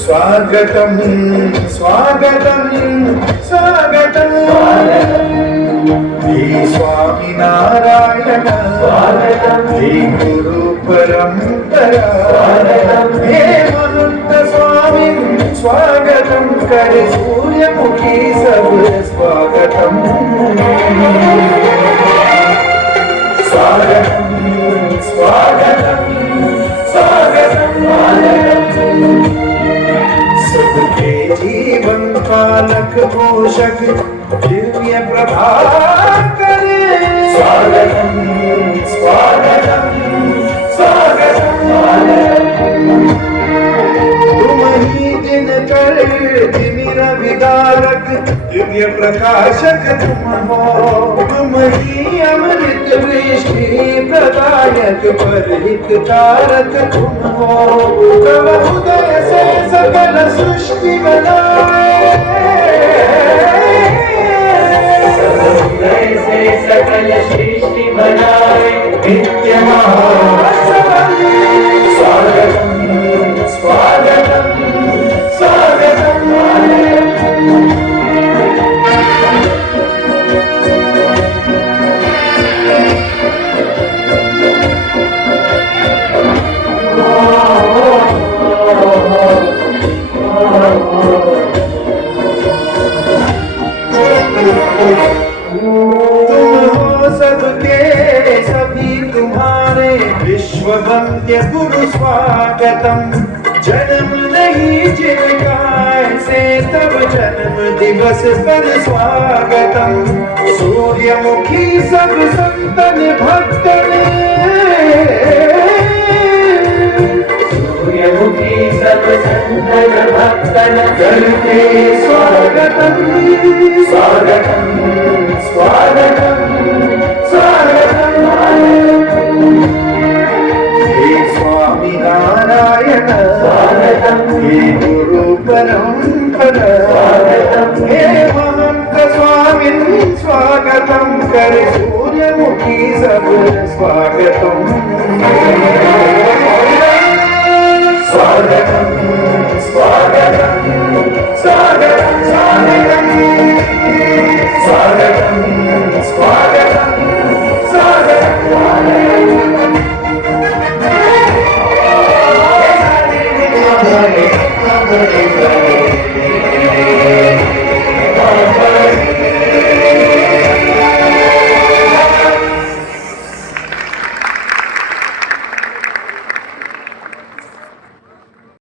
स्वागतं स्वागतं स्वागतं हे स्वामीनारायण स्वागतं हे गुरु परंपरा हे महंत स्वामी स्वागतं करे सूर्यमुखी सब स्वागतं स्वागतं स्वागतं स्वागतं सबके जीवन पालक पोषक दिव्य प्रभाकर स्वागतं स्वागतं स्वागतं तुम ही दिनकर तिमिर विदारक दिव्य प्रकाशक तुम हो तुम ही अमृत वृष्टि प्रदायक परहित कारक तुम हो तव उदय से सकल सृष्टि बनाए सकल सृष्टि बनाए नित्य महासवल स्वागतं स्वागतं स्वागतं विश्ववंद्य गुरु स्वागतम जन्म नहीं जिनका से तब जन्म दिवस पर स्वागतम सूर्यमुखी सब संतन भक्तन सूर्यमुखी सब संतन भक्तन करते स्वागतम स्वागतम स्वागतम स्वागतम नारायण स्वागतं हे गुरु परंपरा स्वागतं हे महंत स्वामी स्वागतं करे सूर्यमुखी सब स्वागतं स्वागतं स्वागतं स्वागतं स्वागतं स्वागतं स्वागतं स्वागतं